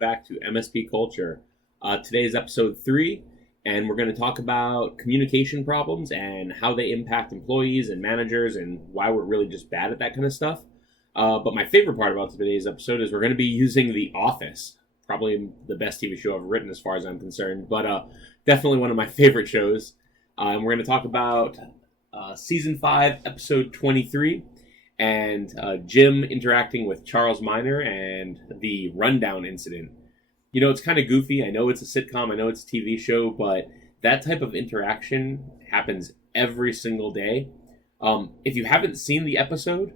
back to MSP Culture. Today's episode 3, and we're going to talk about communication problems and how they impact employees and managers and why we're really just bad at that kind of stuff. But my favorite part about today's episode is we're going to be using The Office, probably the best TV show I've written as far as I'm concerned, but definitely one of my favorite shows. And we're going to talk about Season 5, Episode 23, and Jim interacting with Charles Miner and the rundown incident. You know, it's kind of goofy. I know it's a sitcom. I know it's a TV show, but that type of interaction happens every single day. If you haven't seen the episode,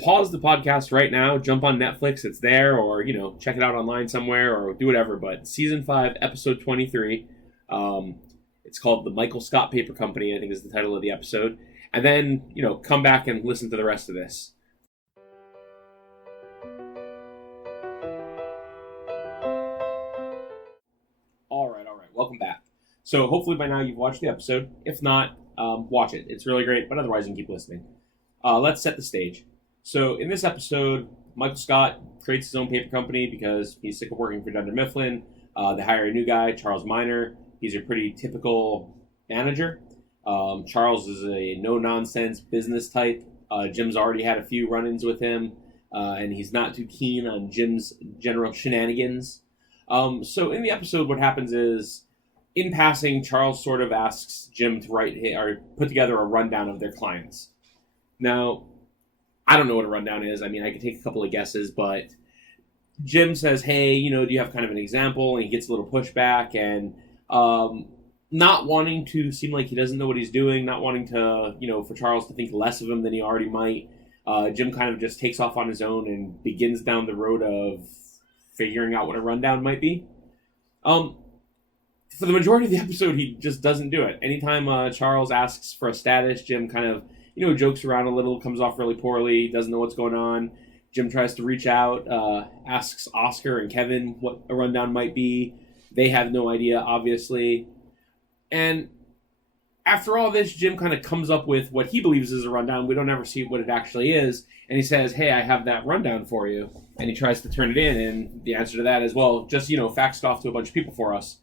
pause the podcast right now, jump on Netflix, it's there, or, check it out online somewhere, or do whatever. But Season 5, Episode 23, it's called The Michael Scott Paper Company, I think is the title of the episode. And then, come back and listen to the rest of this. All right. Welcome back. So hopefully by now you've watched the episode. If not, watch it. It's really great, but otherwise you can keep listening. Let's set the stage. So in this episode, Michael Scott creates his own paper company because he's sick of working for Dunder Mifflin. They hire a new guy, Charles Miner. He's a pretty typical manager. Charles is a no-nonsense business type. Jim's already had a few run-ins with him, and he's not too keen on Jim's general shenanigans. So in the episode, what happens is, in passing, Charles sort of asks Jim to put together a rundown of their clients. Now, I don't know what a rundown is. I mean, I could take a couple of guesses, but Jim says, hey, do you have kind of an example? And he gets a little pushback, and not wanting to seem like he doesn't know what he's doing, not wanting to, for Charles to think less of him than he already might, Jim kind of just takes off on his own and begins down the road of figuring out what a rundown might be. For the majority of the episode, he just doesn't do it. Anytime Charles asks for a status, Jim kind of, jokes around a little, comes off really poorly, doesn't know what's going on. Jim tries to reach out, asks Oscar and Kevin what a rundown might be. They have no idea, obviously. And after all this, Jim kind of comes up with what he believes is a rundown. We don't ever see what it actually is. And he says, hey, I have that rundown for you. And he tries to turn it in. And the answer to that is, well, just, fax it off to a bunch of people for us.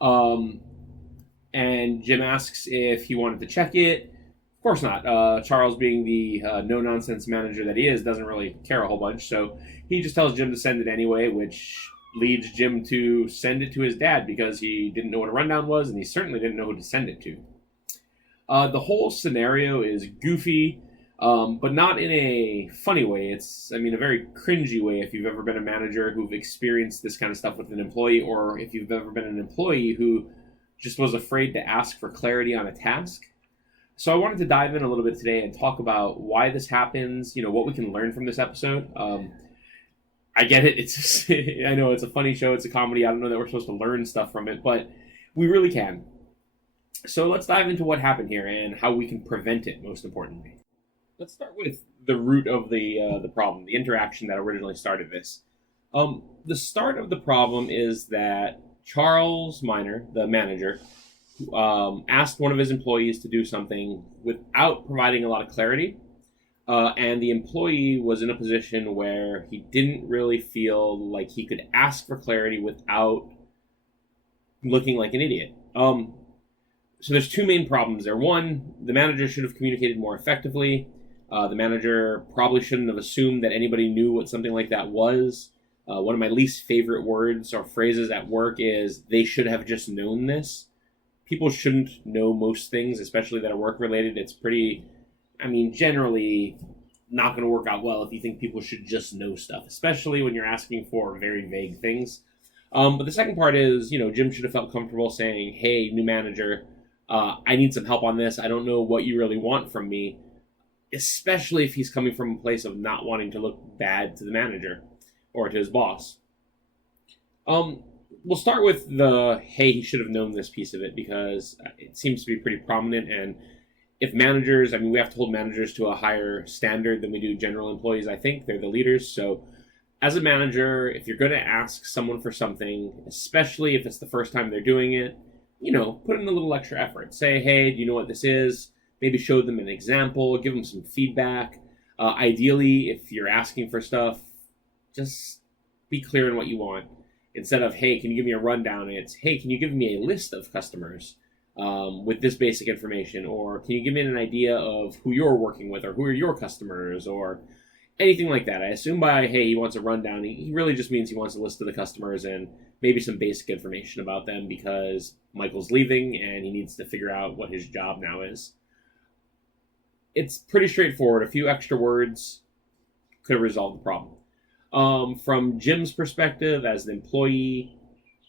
And Jim asks if he wanted to check it. Of course not. Charles, being the no-nonsense manager that he is, doesn't really care a whole bunch. So he just tells Jim to send it anyway, which leads Jim to send it to his dad because he didn't know what a rundown was, and he certainly didn't know who to send it to. The whole scenario is goofy, but not in a funny way. It's, a very cringy way if you've ever been a manager who've experienced this kind of stuff with an employee, or if you've ever been an employee who just was afraid to ask for clarity on a task. So I wanted to dive in a little bit today and talk about why this happens, what we can learn from this episode. I get it. I know it's a funny show. It's a comedy. I don't know that we're supposed to learn stuff from it, but we really can. So let's dive into what happened here and how we can prevent it, most importantly. Let's start with the root of the problem, the interaction that originally started this. The start of the problem is that Charles Miner, the manager, asked one of his employees to do something without providing a lot of clarity. And the employee was in a position where he didn't really feel like he could ask for clarity without looking like an idiot. So there's two main problems there. One, the manager should have communicated more effectively. The manager probably shouldn't have assumed that anybody knew what something like that was. One of my least favorite words or phrases at work is, they should have just known this. People shouldn't know most things, especially that are work-related. It's pretty, generally not going to work out well if you think people should just know stuff, especially when you're asking for very vague things. But the second part is, Jim should have felt comfortable saying, hey, new manager, I need some help on this. I don't know what you really want from me, especially if he's coming from a place of not wanting to look bad to the manager or to his boss. We'll start with the, hey, he should have known this piece of it, because it seems to be pretty prominent. And if managers, we have to hold managers to a higher standard than we do general employees, I think. They're the leaders. So as a manager, if you're going to ask someone for something, especially if it's the first time they're doing it, put in a little extra effort. Say, hey, do you know what this is? Maybe show them an example, give them some feedback. Ideally, if you're asking for stuff, just be clear on what you want. Instead of, hey, can you give me a rundown? It's, hey, can you give me a list of customers with this basic information? Or can you give me an idea of who you're working with, or who are your customers, or anything like that? I assume by, hey, he wants a rundown, he really just means he wants a list of the customers and maybe some basic information about them, because Michael's leaving and he needs to figure out what his job now is. It's pretty straightforward. A few extra words could have resolved the problem. From Jim's perspective as an employee,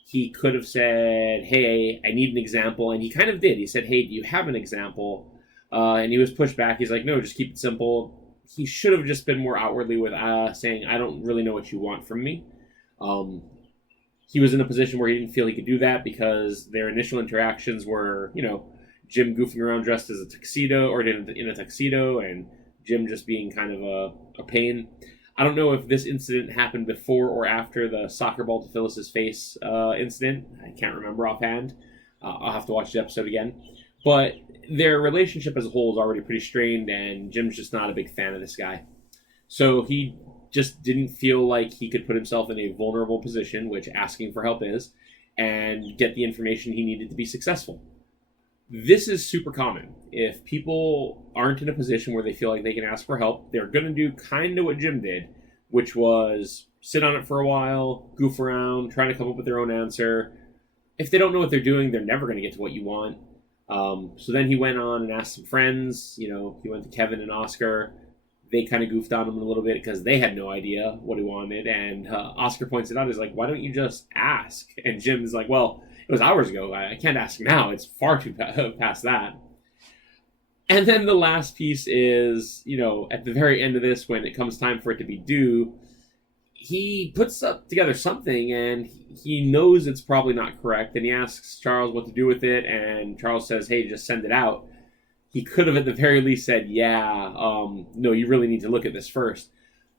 he could have said, hey, I need an example. And he kind of did. He said, hey, do you have an example? And he was pushed back. He's like, no, just keep it simple. He should have just been more outwardly with saying, I don't really know what you want from me. He was in a position where he didn't feel he could do that because their initial interactions were, Jim goofing around dressed as a tuxedo, or in a tuxedo, and Jim just being kind of a pain. I don't know if this incident happened before or after the soccer ball to Phyllis's face incident. I can't remember offhand. I'll have to watch the episode again. But their relationship as a whole is already pretty strained, and Jim's just not a big fan of this guy. So he just didn't feel like he could put himself in a vulnerable position, which asking for help is, and get the information he needed to be successful. This is super common. If people aren't in a position where they feel like they can ask for help, they're going to do kind of what Jim did, which was sit on it for a while, goof around, trying to come up with their own answer. If they don't know what they're doing, they're never going to get to what you want. So then he went on and asked some friends. He went to Kevin and Oscar. They kind of goofed on him a little bit because they had no idea what he wanted. And Oscar points it out. He's like, why don't you just ask? And Jim's like, well, it was hours ago. I can't ask now. It's far too past that. And then the last piece is, at the very end of this, when it comes time for it to be due, he puts up together something and he knows it's probably not correct. And he asks Charles what to do with it. And Charles says, hey, just send it out. He could have at the very least said, no, you really need to look at this first.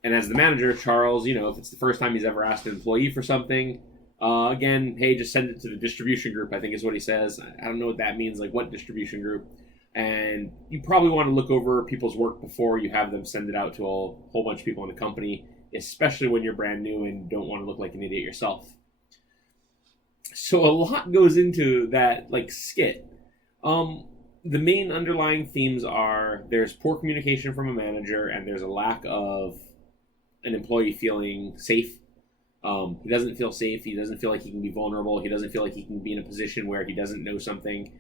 And as the manager, Charles, if it's the first time he's ever asked an employee for something, again, hey, just send it to the distribution group, I think is what he says. I don't know what that means, like what distribution group. And you probably want to look over people's work before you have them send it out to a whole bunch of people in the company, especially when you're brand new and don't want to look like an idiot yourself. So a lot goes into that, skit. The main underlying themes are there's poor communication from a manager and there's a lack of an employee feeling safe. He doesn't feel safe. He doesn't feel like he can be vulnerable. He doesn't feel like he can be in a position where he doesn't know something.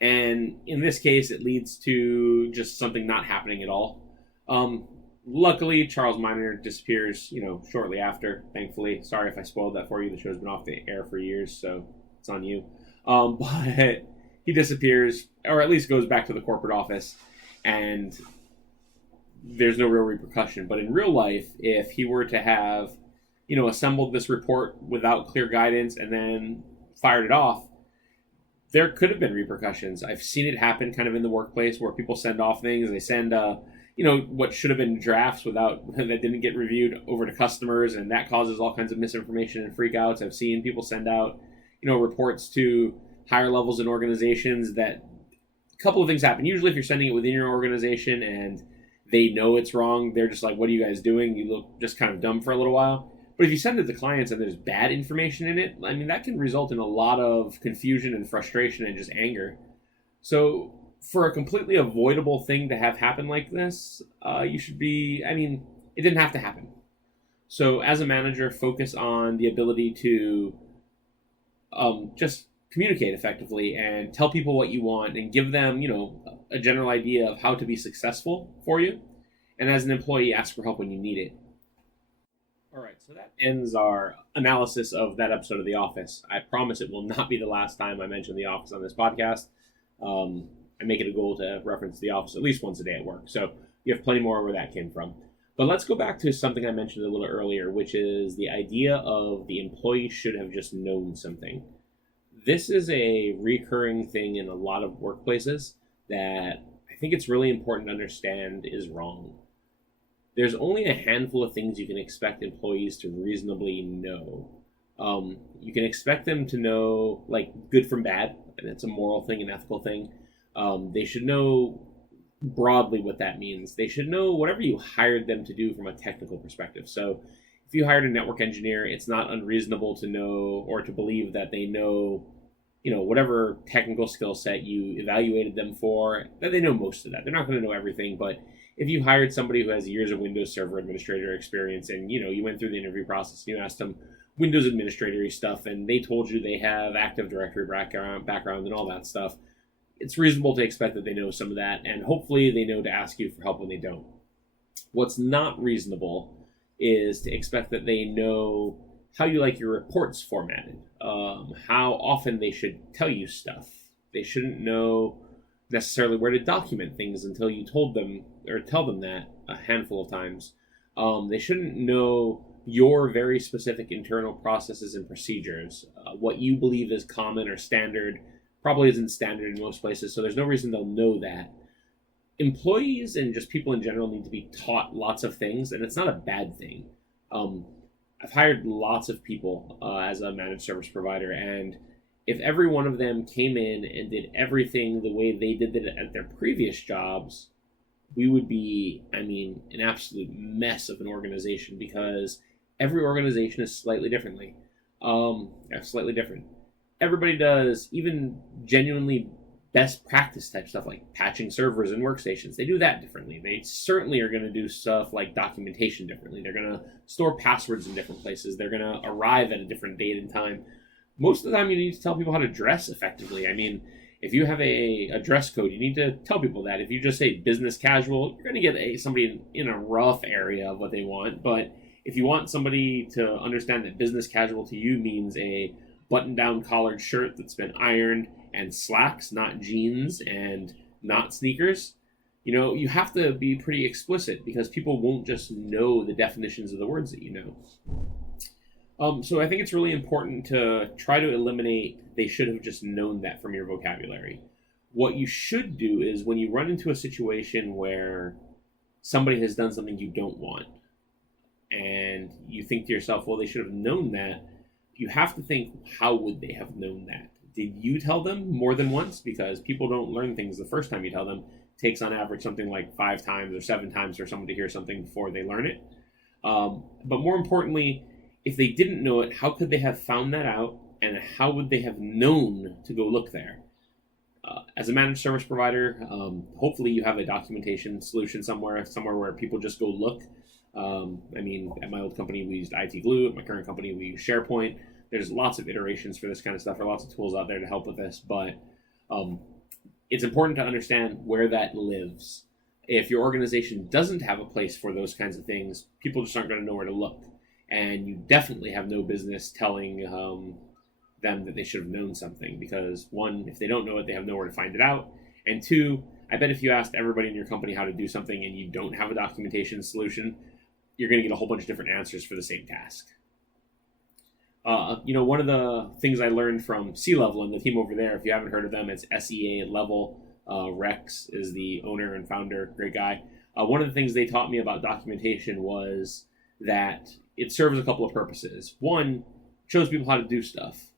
And in this case, it leads to just something not happening at all. Luckily, Charles Miner disappears, shortly after, thankfully. Sorry if I spoiled that for you. The show's been off the air for years, so it's on you. But he disappears, or at least goes back to the corporate office, and there's no real repercussion. But in real life, if he were to have, assembled this report without clear guidance and then fired it off, there could have been repercussions. I've seen it happen kind of in the workplace where people send off things. They send, what should have been drafts that didn't get reviewed over to customers, and that causes all kinds of misinformation and freakouts. I've seen people send out, reports to higher levels in organizations that a couple of things happen. Usually if you're sending it within your organization and they know it's wrong, they're just like, what are you guys doing? You look just kind of dumb for a little while. But if you send it to clients and there's bad information in it, that can result in a lot of confusion and frustration and just anger. So for a completely avoidable thing to have happen like this, you should be, it didn't have to happen. So as a manager, focus on the ability to just communicate effectively and tell people what you want and give them, a general idea of how to be successful for you. And as an employee, ask for help when you need it. All right, so that ends our analysis of that episode of The Office. I promise it will not be the last time I mention The Office on this podcast. I make it a goal to reference The Office at least once a day at work. So you have plenty more where that came from. But let's go back to something I mentioned a little earlier, which is the idea of the employee should have just known something. This is a recurring thing in a lot of workplaces that I think it's really important to understand is wrong. There's only a handful of things you can expect employees to reasonably know. You can expect them to know, good from bad, and it's a moral thing, an ethical thing. They should know broadly what that means. They should know whatever you hired them to do from a technical perspective. So if you hired a network engineer, it's not unreasonable to know or to believe that they know, whatever technical skill set you evaluated them for, that they know most of that. They're not going to know everything, but if you hired somebody who has years of Windows Server Administrator experience and, you went through the interview process and you asked them Windows Administrator stuff and they told you they have Active Directory background and all that stuff, it's reasonable to expect that they know some of that, and hopefully they know to ask you for help when they don't. What's not reasonable is to expect that they know how you like your reports formatted, how often they should tell you stuff. They shouldn't know necessarily where to document things until you told them or tell them that a handful of times. They shouldn't know your very specific internal processes and procedures. What you believe is common or standard probably isn't standard in most places, so there's no reason they'll know that. Employees and just people in general need to be taught lots of things, and it's not a bad thing. I've hired lots of people as a managed service provider, and if every one of them came in and did everything the way they did it at their previous jobs, we would be, an absolute mess of an organization, because every organization is slightly different. Everybody does even genuinely best practice type stuff like patching servers and workstations. They do that differently. They certainly are going to do stuff like documentation differently. They're going to store passwords in different places. They're going to arrive at a different date and time. Most of the time you need to tell people how to dress effectively. If you have a dress code, you need to tell people that. If you just say business casual, you're going to get somebody in a rough area of what they want. But if you want somebody to understand that business casual to you means a button-down collared shirt that's been ironed and slacks, not jeans and not sneakers, you have to be pretty explicit, because people won't just know the definitions of the words that you know. So I think it's really important to try to eliminate they should have just known that from your vocabulary. What you should do is, when you run into a situation where somebody has done something you don't want and you think to yourself, well, they should have known that, you have to think, how would they have known that? Did you tell them more than once? Because people don't learn things the first time you tell them. It takes on average something like 5 times or 7 times for someone to hear something before they learn it. But more importantly, if they didn't know it, how could they have found that out? And how would they have known to go look there? As a managed service provider, hopefully you have a documentation solution somewhere where people just go look. At my old company, we used IT Glue. At my current company, we use SharePoint. There's lots of iterations for this kind of stuff. There are lots of tools out there to help with this, but it's important to understand where that lives. If your organization doesn't have a place for those kinds of things, people just aren't going to know where to look. And you definitely have no business telling them that they should have known something, because 1, if they don't know it, they have nowhere to find it out. And 2, I bet if you asked everybody in your company how to do something and you don't have a documentation solution, you're going to get a whole bunch of different answers for the same task. One of the things I learned from C-Level and the team over there, if you haven't heard of them, it's SEA Level. Rex is the owner and founder, great guy. One of the things they taught me about documentation was that it serves a couple of purposes. 1, shows people how to do stuff.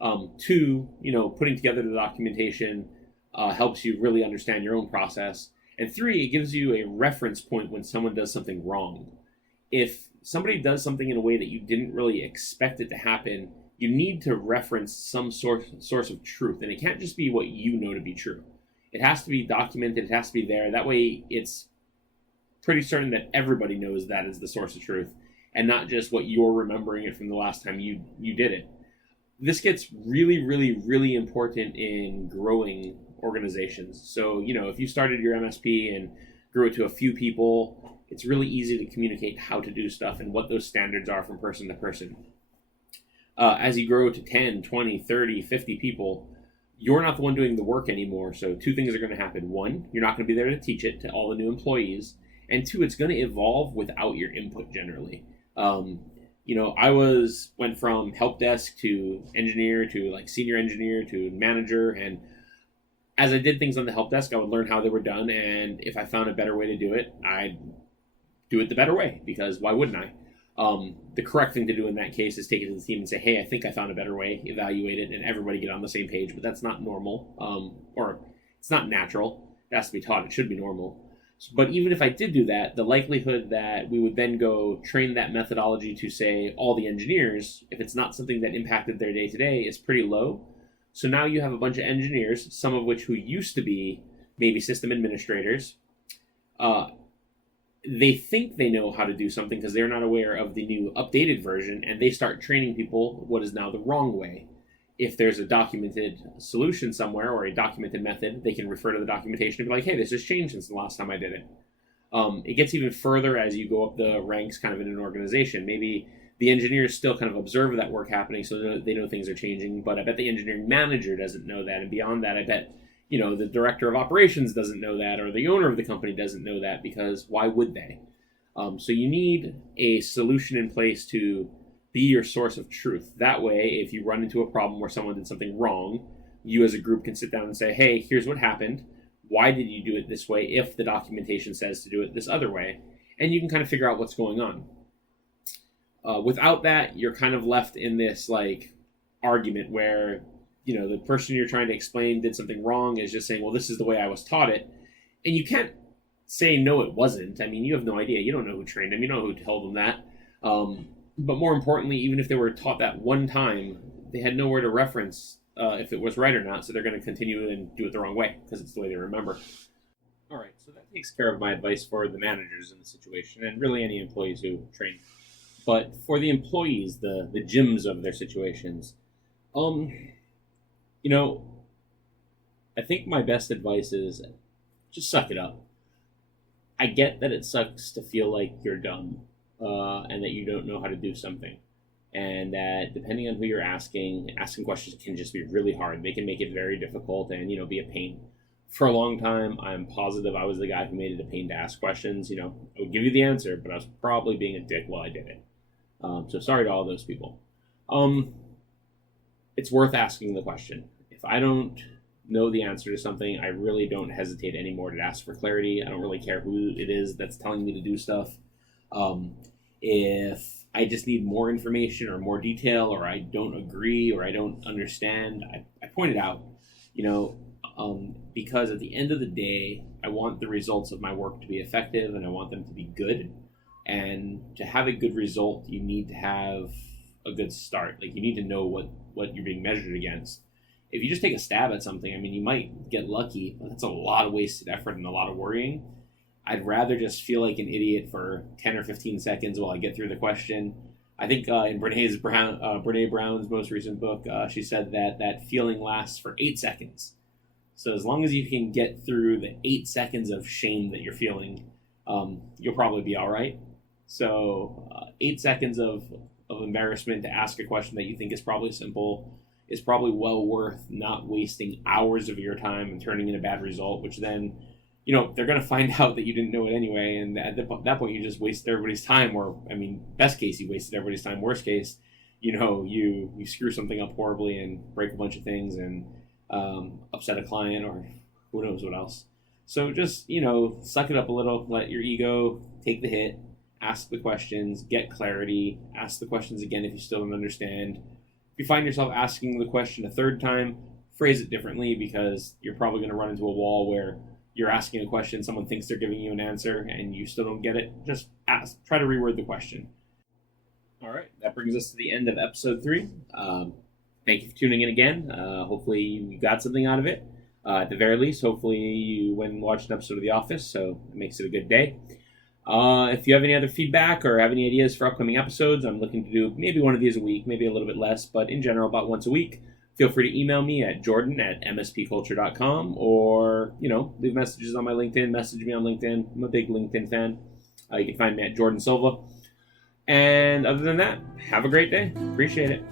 2, putting together the documentation helps you really understand your own process. And 3, it gives you a reference point when someone does something wrong. If somebody does something in a way that you didn't really expect it to happen, you need to reference some source of truth. And it can't just be what you know to be true. It has to be documented. It has to be there. That way it's pretty certain that everybody knows that is the source of truth, and not just what you're remembering it from the last time you did it. This gets really, really, really important in growing organizations. So, if you started your MSP and grew it to a few people, it's really easy to communicate how to do stuff and what those standards are from person to person. As you grow to 10, 20, 30, 50 people, you're not the one doing the work anymore. So 2 things are going to happen. 1, you're not going to be there to teach it to all the new employees. And 2, it's going to evolve without your input generally. I went from help desk to engineer to senior engineer to manager. And as I did things on the help desk, I would learn how they were done. And if I found a better way to do it, I'd do it the better way, because why wouldn't I? The correct thing to do in that case is take it to the team and say, hey, I think I found a better way, evaluate it, and everybody get on the same page. But that's not normal, or it's not natural. It has to be taught. It should be normal. But even if I did do that, the likelihood that we would then go train that methodology to, say, all the engineers, if it's not something that impacted their day to day, is pretty low. So now you have a bunch of engineers, some of which who used to be maybe system administrators. They think they know how to do something because they're not aware of the new updated version, and they start training people what is now the wrong way. If there's a documented solution somewhere or a documented method, they can refer to the documentation and be like, hey, this has changed since the last time I did it. It gets even further as you go up the ranks kind of in an organization. Maybe the engineers still kind of observe that work happening, so they know things are changing, but I bet the engineering manager doesn't know that. And beyond that, I bet the director of operations doesn't know that, or the owner of the company doesn't know that, because why would they? So you need a solution in place to be your source of truth. That way, if you run into a problem where someone did something wrong, you as a group can sit down and say, hey, here's what happened. Why did you do it this way if the documentation says to do it this other way? And you can kind of figure out what's going on. Without that, you're kind of left in this argument where the person you're trying to explain did something wrong is just saying, well, this is the way I was taught it. And you can't say, no, it wasn't. I mean, you have no idea. You don't know who trained them. You don't know who told them that. But more importantly, even if they were taught that one time, they had nowhere to reference if it was right or not. So they're going to continue and do it the wrong way because it's the way they remember. All right. So that takes care of my advice for the managers in the situation and really any employees who train. But for the employees, the gyms of their situations, I think my best advice is just suck it up. I get that it sucks to feel like you're dumb and that you don't know how to do something. And that depending on who you're asking questions can just be really hard. They can make it very difficult and, be a pain. For a long time, I'm positive I was the guy who made it a pain to ask questions. I would give you the answer, but I was probably being a dick while I did it. So sorry to all those people. It's worth asking the question. If I don't know the answer to something, I really don't hesitate anymore to ask for clarity. I don't really care who it is that's telling me to do stuff. If I just need more information or more detail, or I don't agree or I don't understand, I point it out, because at the end of the day, I want the results of my work to be effective and I want them to be good. And to have a good result, you need to have a good start. You need to know what you're being measured against. If you just take a stab at something, you might get lucky, but that's a lot of wasted effort and a lot of worrying. I'd rather just feel like an idiot for 10 or 15 seconds while I get through the question. I think in Brene Brown's most recent book, she said that feeling lasts for 8 seconds. So as long as you can get through the 8 seconds of shame that you're feeling, you'll probably be all right. So 8 seconds of embarrassment to ask a question that you think is probably simple is probably well worth not wasting hours of your time and turning in a bad result, which then, they're going to find out that you didn't know it anyway. And at that point, you just wasted everybody's time. Or, best case, you wasted everybody's time. Worst case, you screw something up horribly and break a bunch of things and upset a client or who knows what else. So just, suck it up a little, let your ego take the hit, ask the questions, get clarity, ask the questions again if you still don't understand. If you find yourself asking the question a third time, phrase it differently, because you're probably going to run into a wall where you're asking a question, someone thinks they're giving you an answer, and you still don't get it. Just try to reword the question. All right, that brings us to the end of episode 3. Thank you for tuning in again. Hopefully you got something out of it. At the very least, hopefully you went and watched an episode of The Office, so it makes it a good day. If you have any other feedback or have any ideas for upcoming episodes, I'm looking to do maybe one of these a week, maybe a little bit less, but in general, about once a week. Feel free to email me at jordan@mspculture.com or, leave messages on my LinkedIn, message me on LinkedIn. I'm a big LinkedIn fan. You can find me at Jordan Silva. And other than that, have a great day. Appreciate it.